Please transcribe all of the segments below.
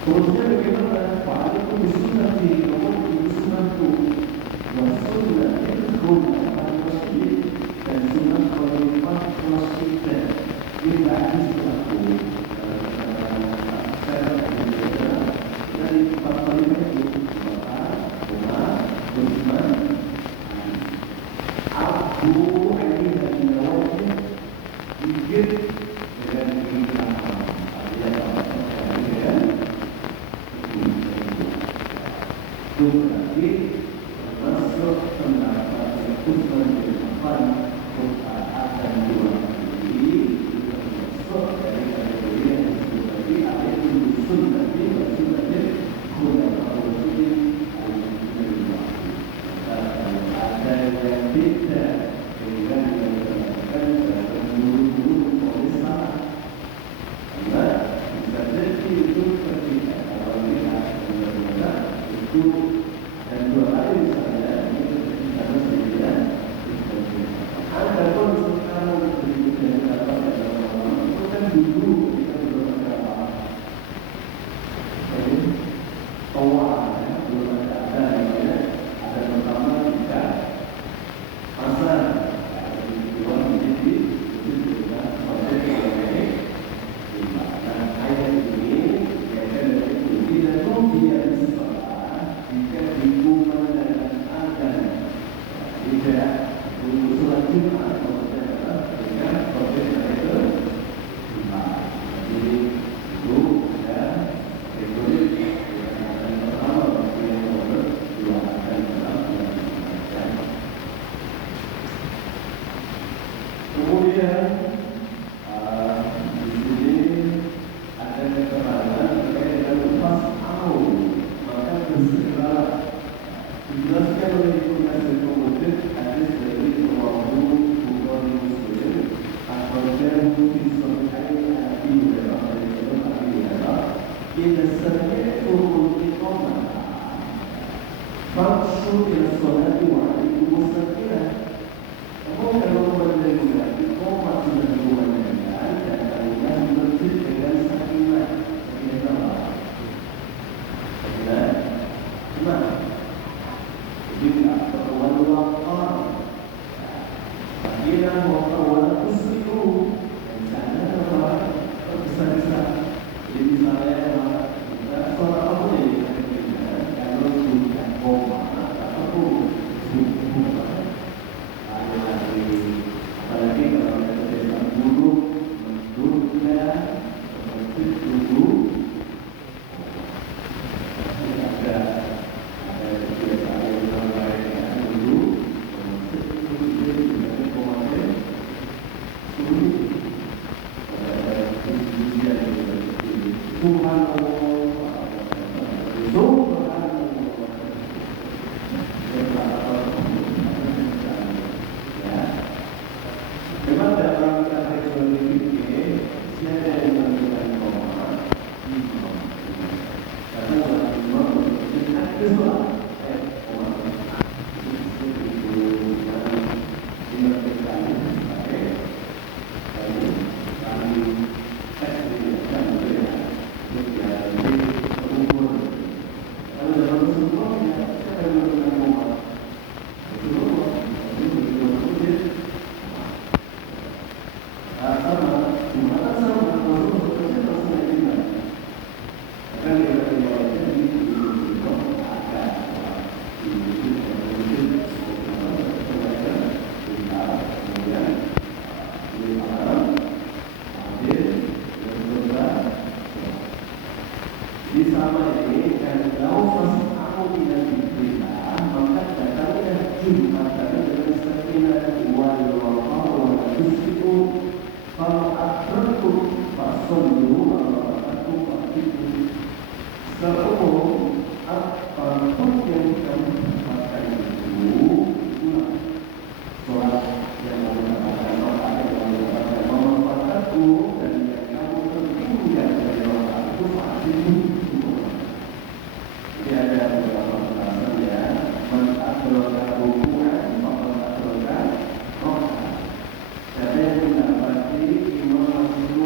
Kemudian bagaimana Pak itu disunnah di nomor disunnah itu wasunnah itu sunnah al-masjid dan sunnah khalifah masjid ini hadis berlaku saya dari empat kalimat itu Bapak, Umar, Utsman, Abu Ali dan Nawawi dikir dengan kehidupan itu berarti termasuk pendapat Utsman bin Affan akan dua kali termasuk dari kategori yang disebut tadi yaitu sunnah dan sunnah ada yang beda dengan yang dikatakan guru-guru oleh salah karena bisa jadi itu ketika kalau lihat itu dan dua kali misalnya itu karena sendirian ada pun sekarang berikutnya dapat itu kan dulu kita belum ada apa jadi awal belum ada namanya ada pertama tiga pasar di luar menjadi itu juga pada ini dan ayat ini kaitan dengan kunci dan kemudian jika dikumandangkan akan tidak sholat Jumat dengan proses itu jadi itu ada ekonomi yang pertama yang nomor dua akan dalam kemudian di sini ada keterangan terkait dengan lepas maka bersegeralah dijelaskan oleh Ibnu Hajar kemudian hadis dari Rawahu Bukhari Muslim akhrajahu fi sahihain Abi Hurairah radhiyallahu anhu idza sami'tum iqamah famshu ila sholati wa alaykum sakinah. Kamu kalau mendengar iqamah sudah dikumandangkan dan kalian masjid dengan sakinah jika perwal waqar akhirnya perwal kusriku dan sana apa besar-besar jadi misalnya kita sholat apa boleh kalau bukan koma atau bukan apalagi kalau ada desa buruk menduduknya seperti duduk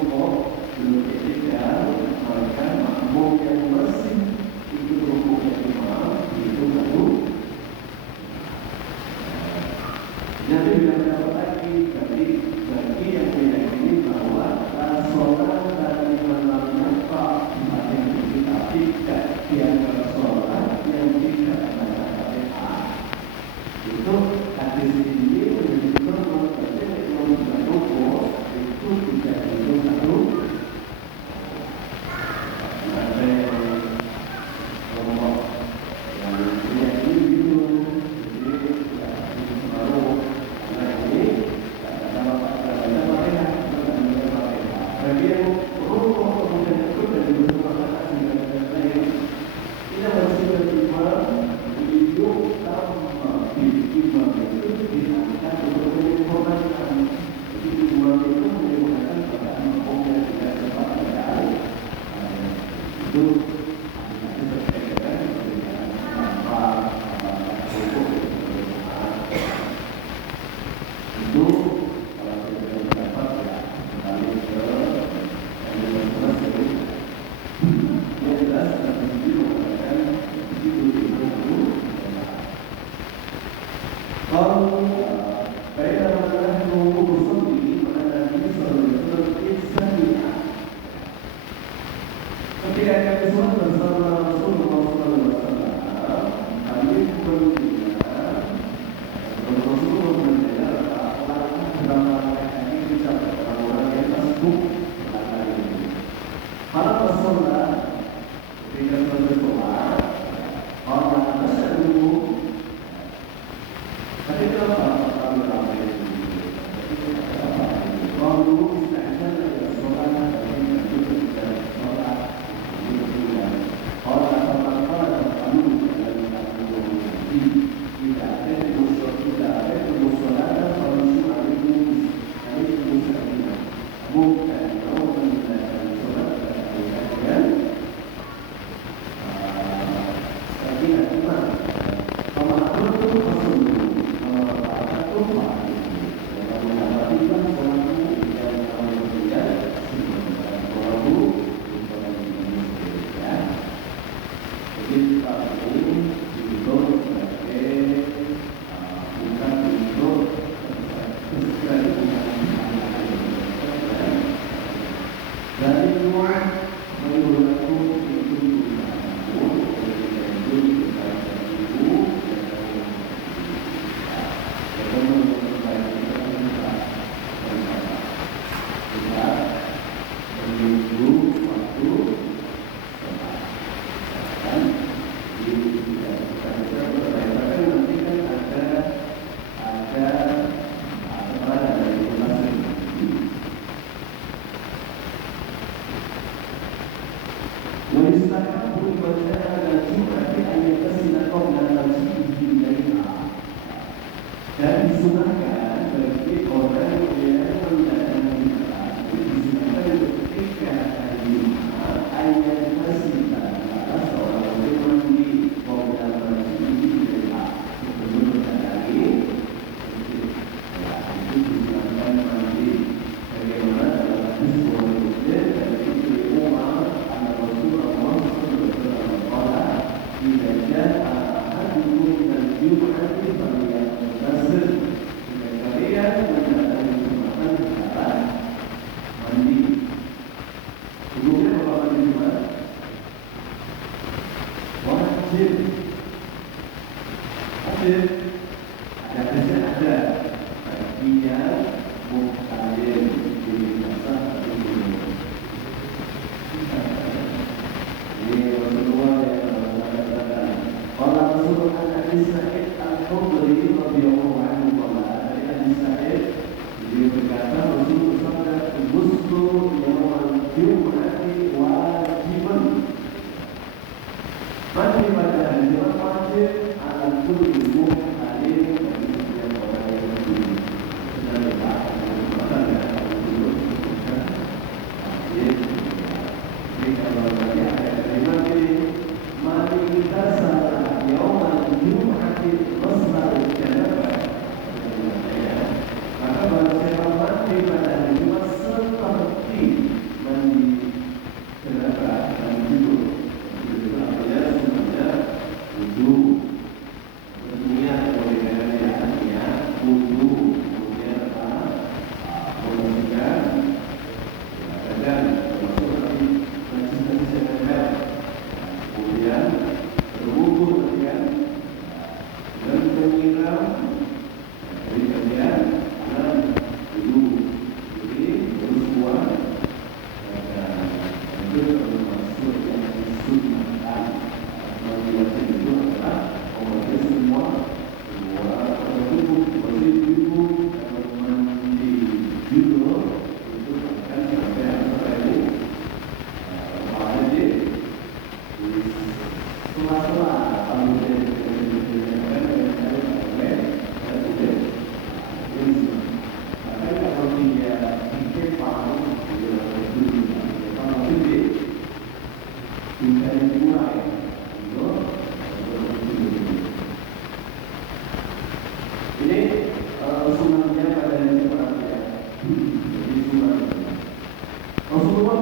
Jadi bagi yang merokok kemudian ikut dari masyarakat dengan lain, kita masih beriman hidup tanpa iman itu diangkat untuk menginformasikan. Jadi iman itu menyebutkan pada hukum yang tidak tepat pada itu terkait dengan apa hukum itu. Kalau kita dapat ya kembali ke yang selesai yang jelas dalam video mengatakan itu dulu. Kalau mereka mengatakan mengusul ini mengatakan ini sebagai insaniah. Ketika kami semua bersama Rasulullah SAW, kami berpikir Rasulullah mendengar orang berapa ini bisa orang yang tersebut para peserta ketika berdoa orang besar dulu. Tapi kenapa kami ramai itu? Kalau dulu istilahnya adalah sholat dan itu tidak sholat. Orang apa-apa kamu tidak ada usul, tidak ada kemusolaan kalau semua itu musalina bukan kalau menjalankan sholat dan tapi nanti kalau aku itu masuk kalau aku lupa kalau mengamatikan sholatku yang kalau berjalan kalau aku ya. Jadi Pak ini itu sebagai bukan untuk dari luar menurutku itu dan disunahkan bagi orang yang menjalankan ibadah disunahkan ketika hari Jumat ayat masih ada seorang yang mandi mau dalam masjid sebelum berkali itu disunahkan mandi bagaimana dalam hadis Bukhari dari Umar anak Rasulullah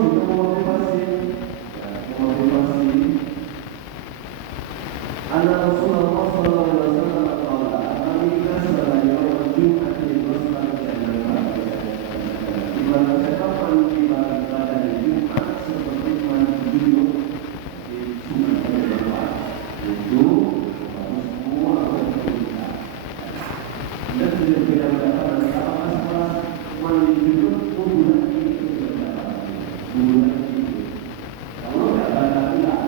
juga memotivasi, anak Rasulullah SAW Amerika sebagai orang Jumat di Rostan di mana siapapun ibadah di Jumat seperti mandi dulu di Jumat itu harus semua orang kita. Dan tidak berbeda-beda apakah setelah mandi dulu bulan ini berbeda bulan ini. Kalau tidak ada tidak,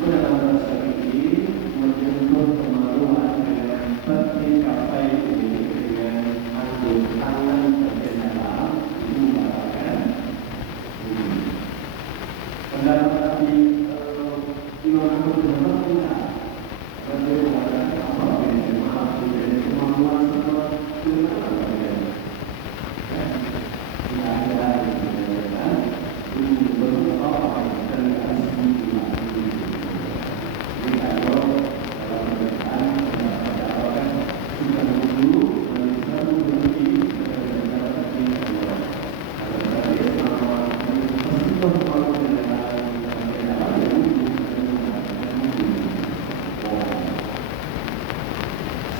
dalam bahasa ini menyentuh kemaluan dengan tercapai dengan anggur tangan bagian dalam itu mengatakan pendapat Imam Abu Hanifah tidak mengatakan apa yang maaf dari kemampuan sama dengan apa yang tidak ada ini berapa dan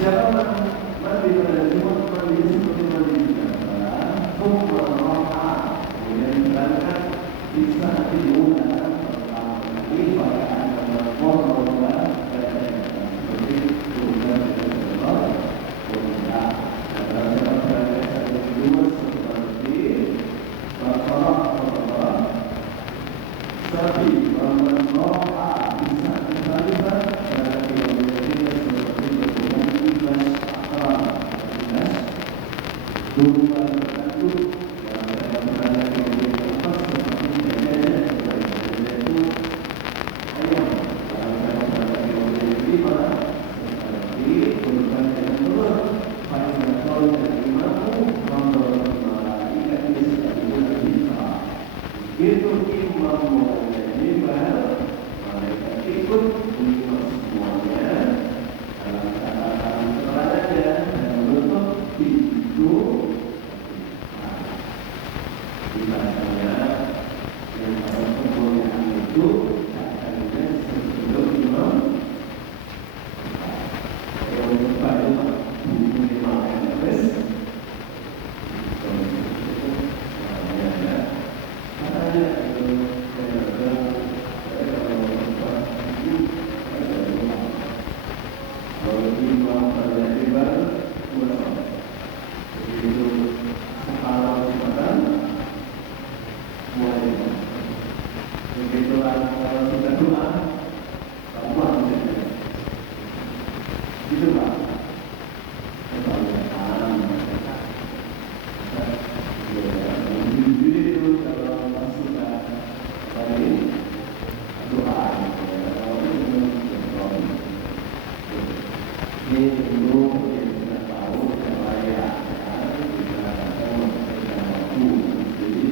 siapa mandi pada Jumat mandi seperti mandi di Jakarta, semua roha kemudian berangkat bisa diundang pertama kali pada anak roda seperti diundang dengan sebab roda. Dalam cara berangkat satu kedua seperti roha tapi roha bisa dibalikan pada kilometer seperti Dua tertentu dalam berada di tempat seperti bedanya itu ayam dalam berada di lima seperti berubah dengan telur pada tahun dan imamu membawa malaikat di sekitar bulan kita itu imam menjadi bahwa malaikat ikut imam semuanya dalam catatan keberadaan dan menutup pintu ibadahnya yang pada kemuliaan itu katanya sebelum imam yang pada buku imam yang terus katanya kalau imam pada ibadah begitu sekarang Ramadan mulai begitulah kalau sudah doa buat itu Pak kebanyakan itu kalau sudah tadi doa ini tentu yang kita tahu supaya kita dapat waktu jadi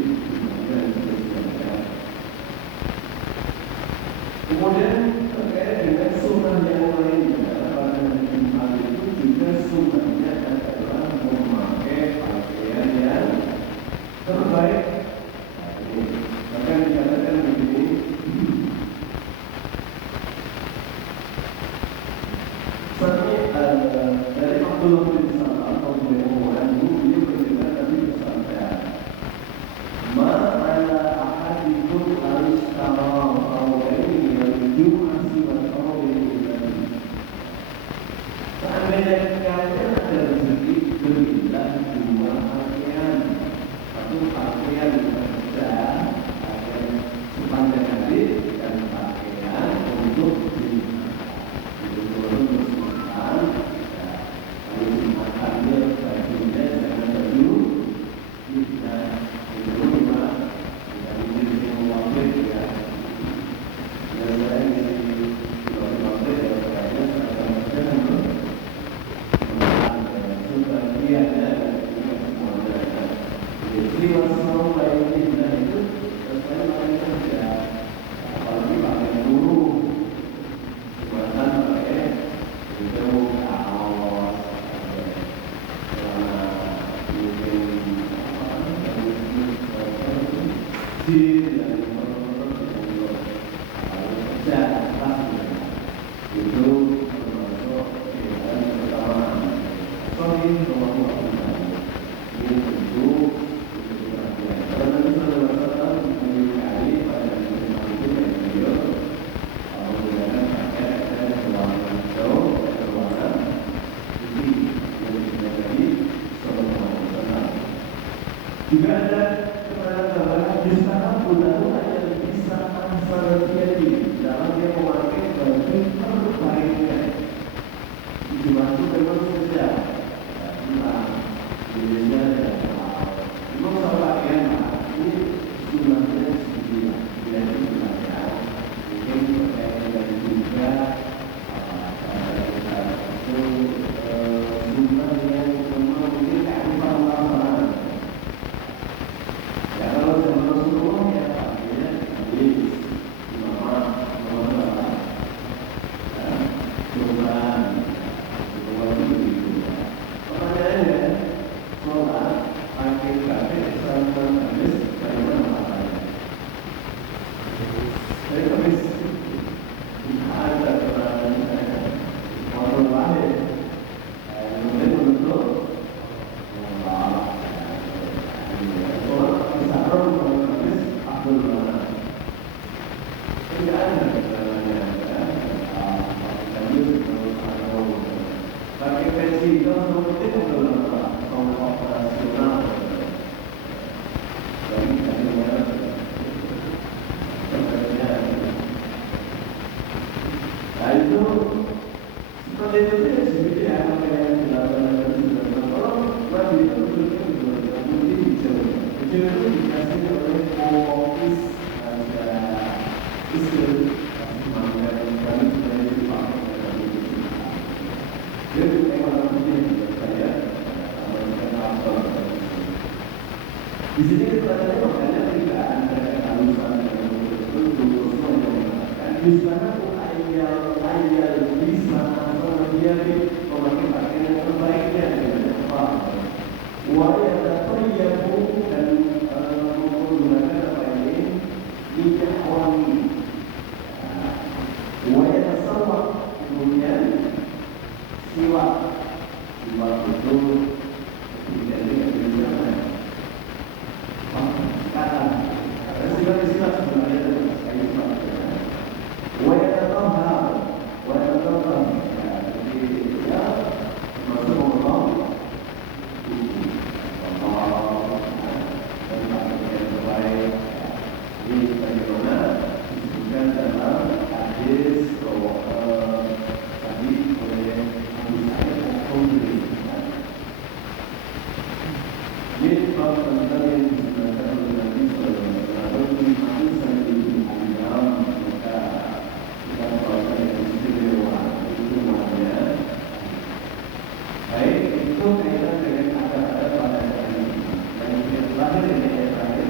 masjid dan motor-motor untuk kerja keras itu termasuk kegiatan pertama. Sorry, kalau ini tentu perhatian. Kalau nanti saudara-saudara menyukai pada itu yang beliau menggunakan pakaian ruangan jauh dan ruangan ini yang sudah jadi sama-sama. Juga ada keterangan di sana pula yang bisa terjadi dalam dia memakai baju terbaiknya. Dibantu memang saja, entah jenisnya dan memang salah ya, ini jumlahnya sedikit, tidak jumlahnya. Mungkin terkait dengan juga itu jumlah yang memang mungkin kearifan lokal. Ya kalau zaman Rasulullah ya artinya hadis, imamah, imamah, kurban, kurban begitu. Pertanyaannya, sholat pakai kafir sama hadis dari mana maknanya? Dari hadis. Ada keterangan orang lain, mungkin betul. Pakai pensi itu seperti itu operasional. Nah itu seperti itu sih ya apa yang dilakukan kalau lagi itu betul-betul mungkin kecil itu dikasih oleh ofis ada istilah mangga kami dari Jepang. Jadi memang begini saya di sini kita lihat makanya tidak ada kehalusan yang betul-betul semua yang mengatakan di sana ayat bisa atau dia memakai pakaian yang terbaiknya dengan apa? Wajah terlihat dan menggunakan apa ini minyak wangi. Wajah tersawak kemudian siwak itu tidak bisa kata siwak sebenarnya itu sekali siwak. Wajah terhal, jadi ya masuk ngomong dan pakaian terbaik ini bagaimana disebutkan dalam hadis tadi oleh ini bab tentang yang disebutkan oleh Nabi SAW di hadis yang maka kita baca yang istimewa itu namanya baik itu kaitan dengan kata-kata pada hari yang terakhir ini yang terakhir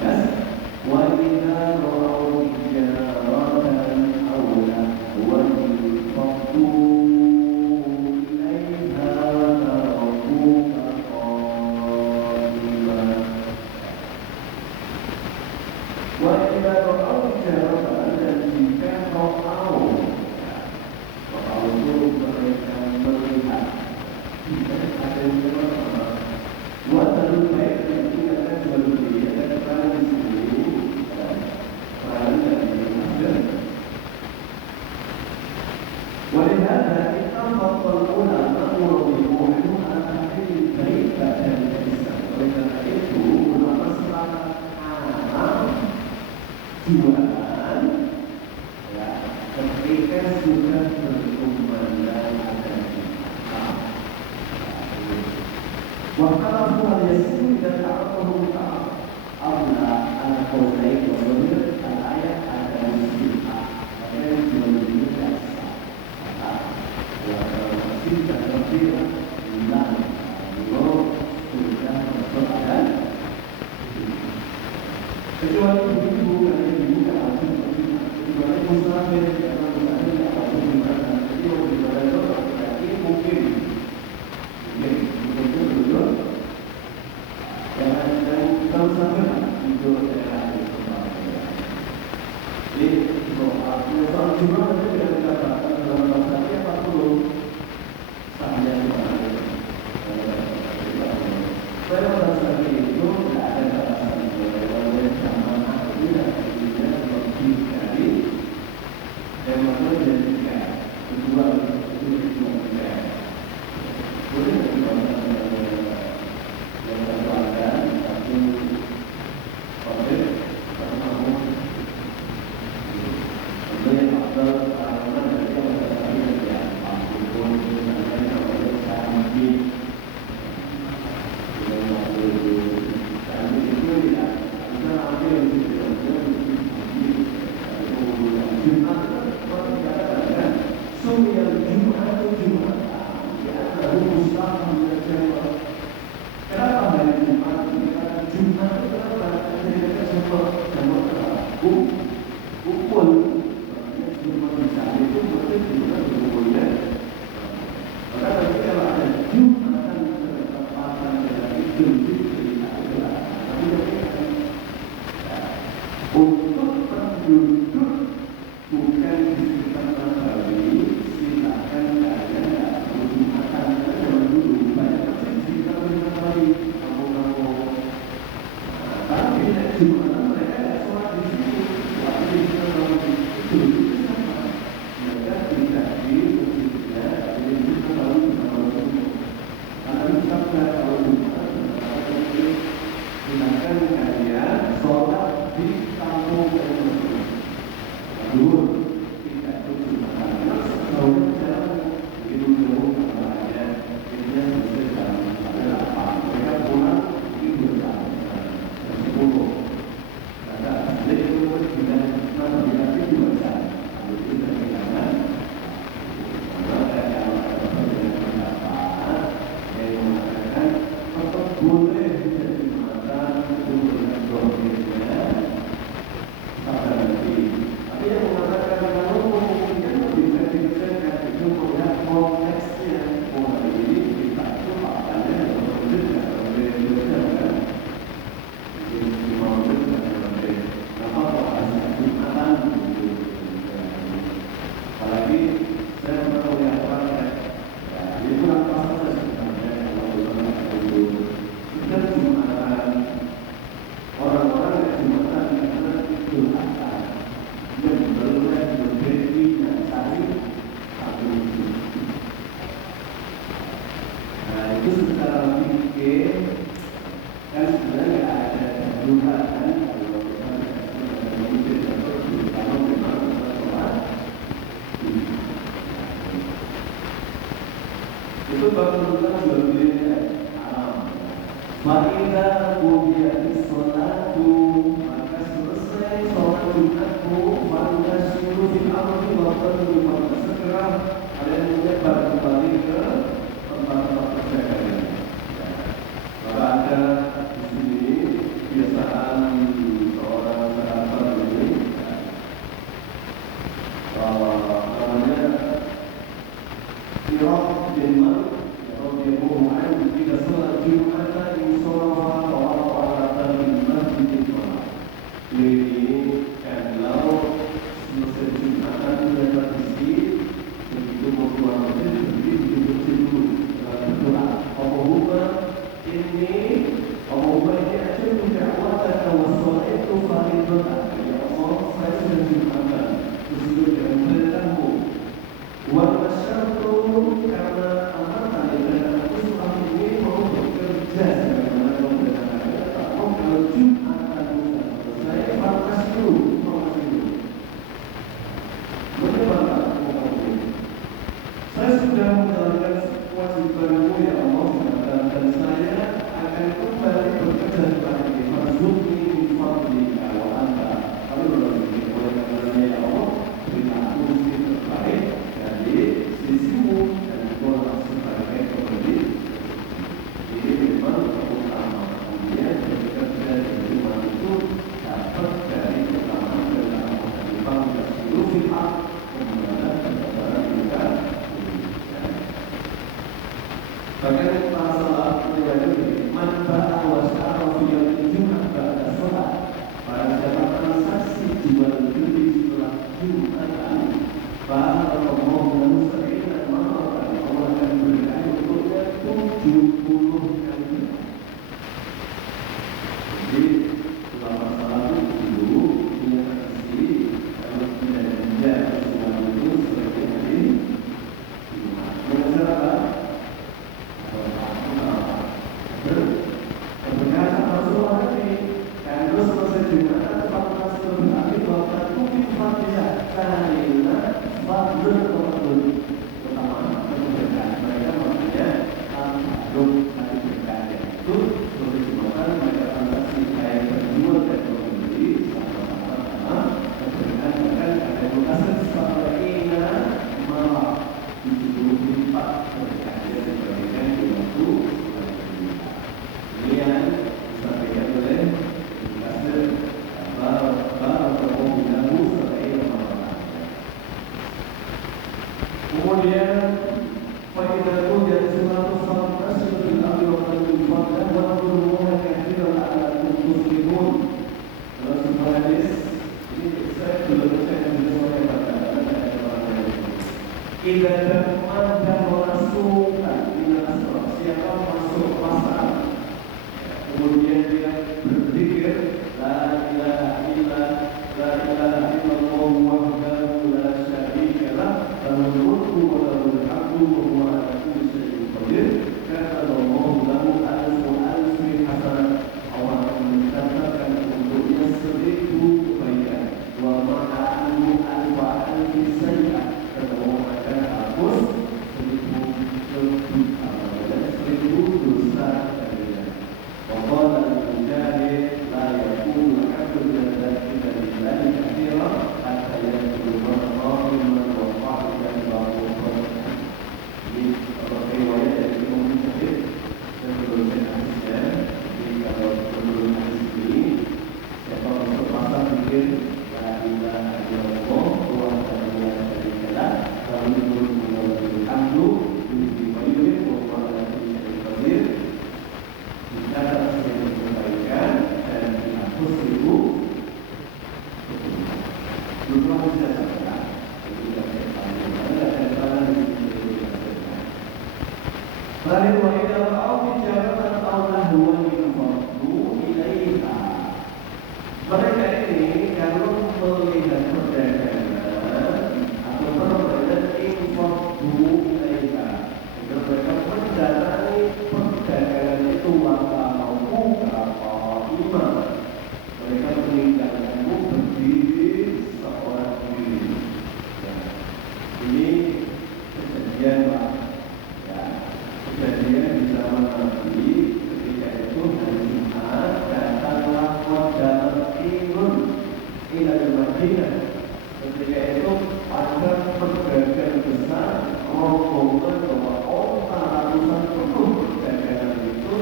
jelas wanita roh tijaratan awla waktu ketika sudah berkumandang akan waktu yasir dan ta'amuhu ta'ala ala qawlain wa dhamir al-ayat akan disibah dan menunjukkan dasar wa tafsir dan tafsir dan sudah bersoalan kecuali ibu dan ibu yang harus kecuali musafir karena musafir yang harus dimana jadi mau dimana itu berarti mungkin itu dulu jangan musafir itu daerah Rasulullah itu tidak dikatakan dalam bahasa 40 sampai 50. Pada bahasa itu tidak ada batasan oleh sama tidak tidak lebih dari yang mana dan tiga kedua itu tiga boleh dikatakan yang terbatas satu pada pertama yang afdal karena dari yang ya apapun yang oleh kami untuk penduduk bukan di sekitar Nabawi, silakan kalian nggak perlu makan zaman dulu banyak masih di sekitar Nabawi, kampung-kampung. Tapi tidak Jumatan mereka nggak sholat di situ, waktu di sekitar Nabawi itu sama. Mereka tidak di masjidnya, tapi di sekitar Nabawi bersama semua. Karena sabda kalau Jumatan, silakan kalian sholat di kampung dan dulu tidak cukup karena setahu saya begitu jauh katanya ini selesai dalam pada 8 mereka pulang itu berjalan jam 10 ada jadi itu tidak mana dia juga jalan kalau kita jangan karena ada pendapat yang mengatakan tetap boleh jadi makan untuk dohirnya pada nanti. Tapi yang mengatakan kalau mungkin bisa dikerjakan itu melihat konteksnya. Mulai ini kita itu faktanya yang berbeda dengan berbeda. Jadi mau berbeda dengan apa bahasa Jumatan itu. Apalagi saya pernah melihat praktek. Itu apa saja sebenarnya kalau itu sudah Jumatan orang-orang yang Jumatan karena itu apa yang berlelah berbeda dan saling satu. Nah itu secara pikir kan sebenarnya ada Jumatan kalau kita mungkin kalau memang kita sholat itu baru kita berbeda alam. Maka kemudian sholatu maka selesai sholat Jumatmu maka syukur di arti waktu maka segera kalian menyebar kembali ke tempat-tempat kerja kalian. Maka ada di sini kebiasaan seorang sahabat ini namanya Irak bin Malik radhiyallahu anhu ketika sholat Jumat insarafa wa ra'atan min masjidil Haram. Ini kalau selesai Jumatan sudah tradisi begitu mau keluar masjid berdiri di masjid dulu berdoa. Allahumma ini aja tidak wajah tawassul itu fardhu. Ya Allah, saya sudah Jumatan sesuai dengan perintahmu. Wa nasyartu karena amatan dan aku selama ini mau bekerja sebagaimana kau berkata kalau Jumatan saya pantas fadlun fadlun pertama keberkahan mereka makanya al-fadlun nanti berkahnya itu seperti jembatan mereka transaksi kayak penjual dan pembeli sama-sama karena keberkahan bahkan ada yang berhasil sabaina malah 70 lipat berkahnya dibandingkan di waktu ini yang disampaikan oleh hasil kemudian faedahku dari 100 rasul bin Abi Waqqas dan berhubungan dengan alat muslimun dalam sebuah hadis ini saya belum saya menjelaskan pada ibadah dan merasukan siapa masuk pasar kemudian dia berzikir la ilaha illallah wahdahu la syarika lah lahul mulku wa lahul hamdu wa huwa ala kulli syai'in qadir kata Allahu lahu alfi hasanah Allah mencatatkan untuknya 1000 kebaikan wa ma'anhu alfi sayyi'ah kata Allah akan hapus 1000 dosa darinya. وقال المجاهد لا يكون العبد من ذلك لله كثيرا حتى يدخل ظالما وقاعدا وقوفا. Ini riwayat dari Imam Muslim dan penulisan hadisnya. Jadi kalau penulis hadis ini siapa masuk pasar pikir la ilaha illallah wa la ilaha illallah lalu berbuat hamdu di bayyid wa ala kulli syai'in qadir dicatat sebagai kebaikan dan dihapus 1000 belum bisa saja itu tidak ada lalu wahida au bijaratan au lahwan yufaddu ilaiha mereka ini kalau melihat perdagangan atau perdagangan infaddu ilaiha mereka mendatangi perdagangan itu waktu imam mereka meninggalkanmu berdiri seorang diri ini kejadian lah ya kejadian di zaman Nabi ketika itu hari Jumat datanglah Qadar Ibn ila Madinah ketika itu ada perdagangan besar rombongan bahwa ratusan penuh perdagangan itu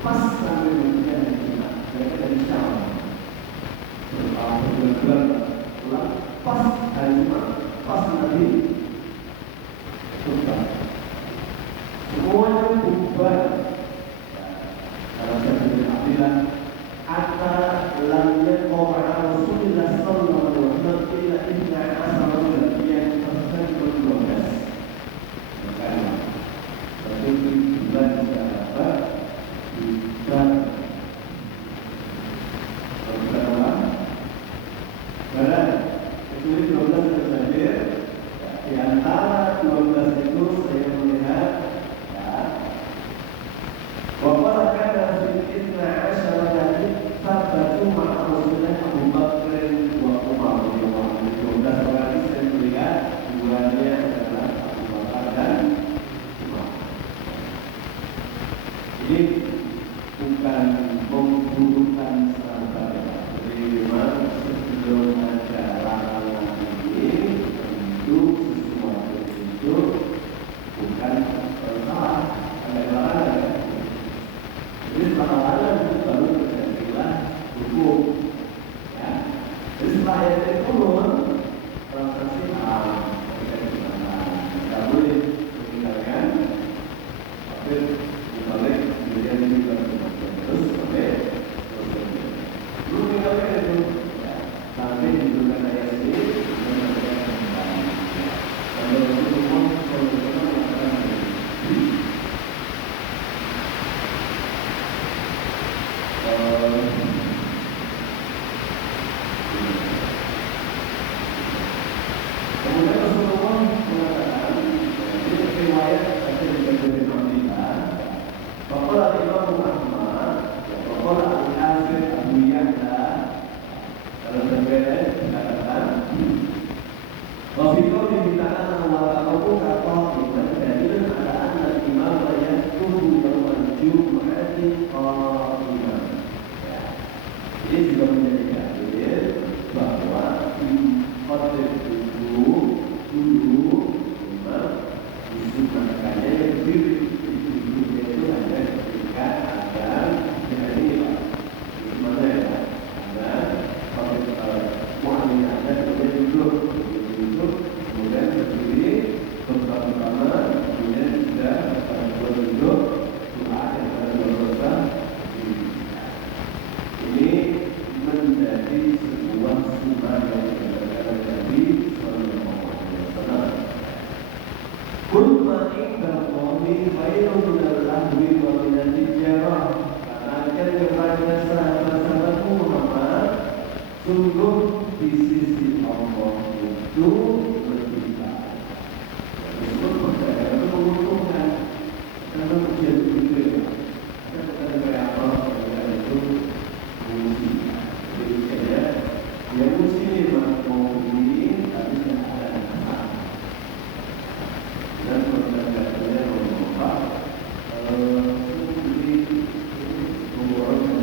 pas sampai Madinah di Jumat mereka dari Syam berbulan pas hari Jumat pas Nabi Tuhan semuanya bubar kalau saya bilang antara langit orang Rasulullah sallallahu alaihi wasallam ila inna asal yang tersebar 12 karena berarti bulan Syawal di bulan Barat itu 12 terjadi di antara 12 itu saya melihat bahwa ada fitnah asyara dari sabatu ma'a Rasulullah Abu Bakar wa Umar radhiyallahu anhu 12 orang ini saya melihat duanya adalah Abu Bakar dan Umar. Ini bukan memburukan sahabat, jadi memang sebelum ada larangan ini tentu sesuatu itu bukan salah, ada larangan. Jadi setelah larangan itu baru terjadilah hukum. Ya. Jadi setelah ayat itu turun, transaksi ketika digunakan, tidak boleh meninggalkan, tapi dibalik kemudian juga terus sampai belum meninggalkan itu, ya, sampai digunakan ayat ini dan meninggalkan kembali. Kalau itu umum, kalau kita melakukan kemudian Rasulullah mengatakan ini riwayat dari Imam Bapak Imam Ahmad, Bapak Al-Hafiz Abu Ya'la dalam berbeda mengatakan bahwa itu diminta وأبوك قائما دليل على أن الإمام يكتب يوم الجمعة قائما. Ini juga menjadi dalil bahwa di khotbah itu dulu imam disunahkannya yang berdiri. Itu hanya ketika ada hari gimana ya, ada mu'aminahnya kemudian duduk, kemudian berdiri beberapa pertama, kemudian sudah duduk doa yang berdoa. Ini menjadi sebuah sunnah yang dikatakan Nabi Sallallahu Alaihi Wasallam. Kulma indah qawmi khairun minal lahwi wa minal tijarah. Katakan kepada sahabat-sahabatku Muhammad, sungguh di sisi Allah itu lebih baik. Disebut percaya itu menguntungkan karena terjadi begitu ya. Kita kayak apa itu fungsi. Jadi saya dia fungsi mau begini tapi tidak ada masalah. Dan pertanyaannya apa? Jadi pembuatan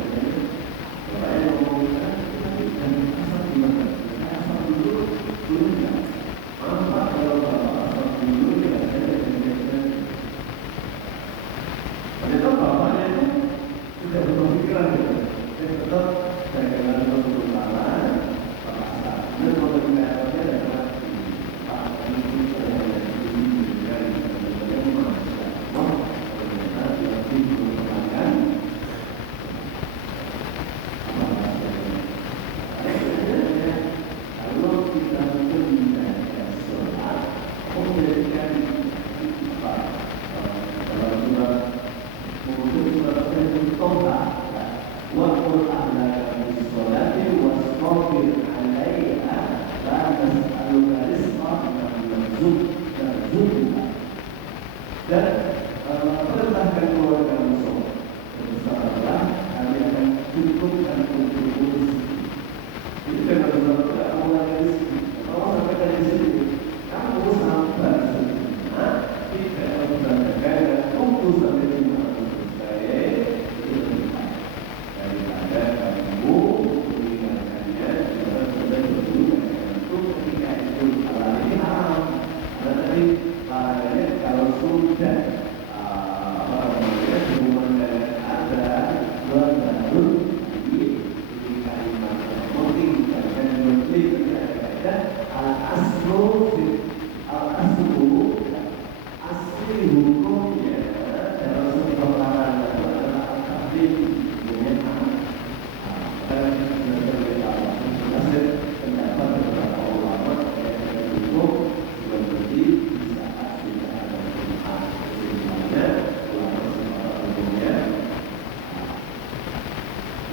saya ngomongkan dan asal gimana? Asal dulu ya. Apa kalau asal dulu ya saya tidak. Padahal bapaknya itu tidak berpikiran ya. Tetap saya kenal betul salah, bahasa. Dan kalau dikatakan adalah Pak itu saya dari manusia. Wah, ternyata lebih merupakan kalau kita menjaga sholat, menjadikan apa? Kalau sudah mungkin sudah tertobat. وَقُلْ أَعْلَكَ بِالصَّلَاةِ وَاسْتَغْفِرْ عَلَيْهَا لَا نَسْأَلُكَ رِزْقًا نَحْنُ نَرْزُقُكَ. Dan perintahkan keluarga sholat, bersabarlah, kami akan cukupkan untuk rezeki. Itu dengan benar-benar mulai rezeki. Kalau sampai dari sini, kamu sabar sebenarnya, tidak berbanggakan dan tunggu sampai di mana selesai. Daripada kamu meninggalkannya dalam sudah berdua itu ketika itu halal ini haram. Karena tadi larangannya kalau sudah hubungan dengan ada baru di kalimat meninggalkan berarti ada al-aslu asli hukumnya dalam sebuah larangan adalah al-tahrim. Pendapat beberapa ulama yang itu seperti di saat tidak ada Quran, misalnya ulama secara umumnya,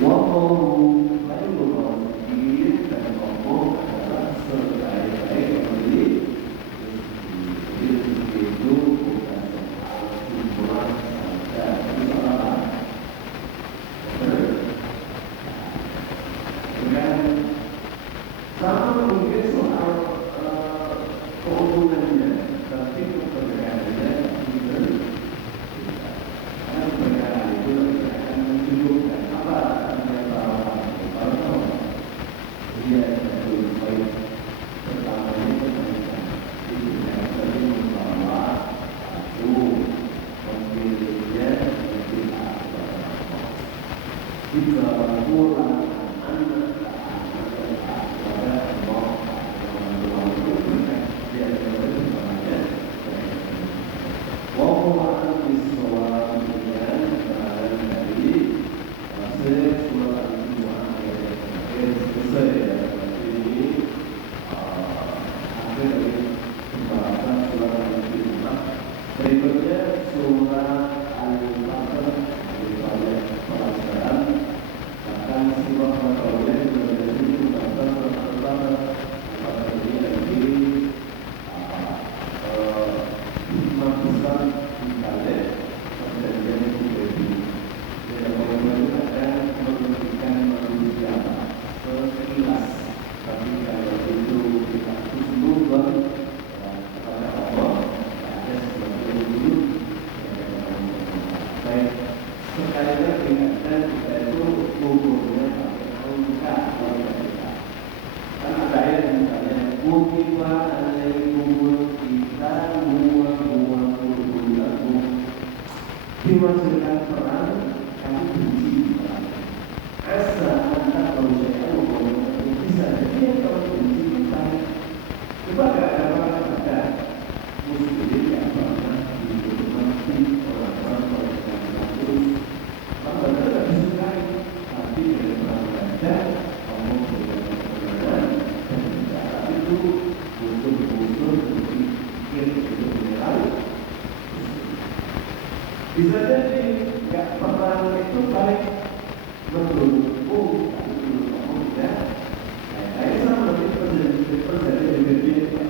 waqahu khairul raziqin dan Allah adalah sebaik-baik pemberi rezeki. Rezeki itu bukan soal jumlah saja, tapi soal apa? Sama mungkin soal keunggulannya, tapi keberkahannya tidak. Karena keberkahan itu akan menunjukkan apa ternyata orang dia itu baik. Pertama ini kebaikan itu yang tadi membawa satu memilihnya lebih kepada Allah. Jika pulang anak berikutnya surah Al-Fatihah, bahkan dia kalau benci kita, coba nggak ada muslim yang pernah dihormati orang-orang yang bagus, orang nggak disukai, tapi dari orang belajar, ngomong dengan kebenaran dan bicara itu musuh-musuh berpikir itu general. Bisa jadi nggak pernah itu baik menurutku, tapi menurut kamu tidak. Saya sama seperti terjadi di Indonesia.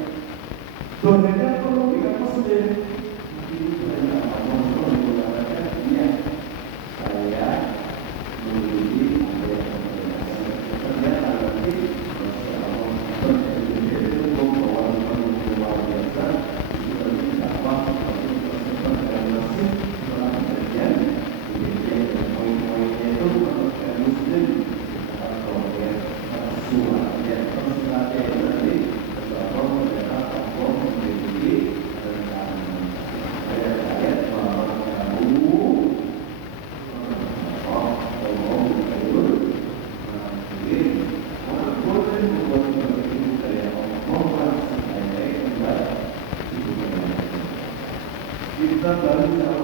Doanya perlu dengan muslim. Itu saya ngomong menggunakan dia. Saya memiliki ada yang memperlihatkan. Ternyata nanti terjadi itu membawa luar biasa. Kita tidak apa dan masih setelah kejadian dengan poin-poinnya itu merupakan muslim atau yang suara yang terserah nanti beberapa mereka tokoh memiliki rencana ayat-ayat bahwa kamu tolong sayur mungkin orang boleh membuat seperti itu dari Allah supaya kembali kita baru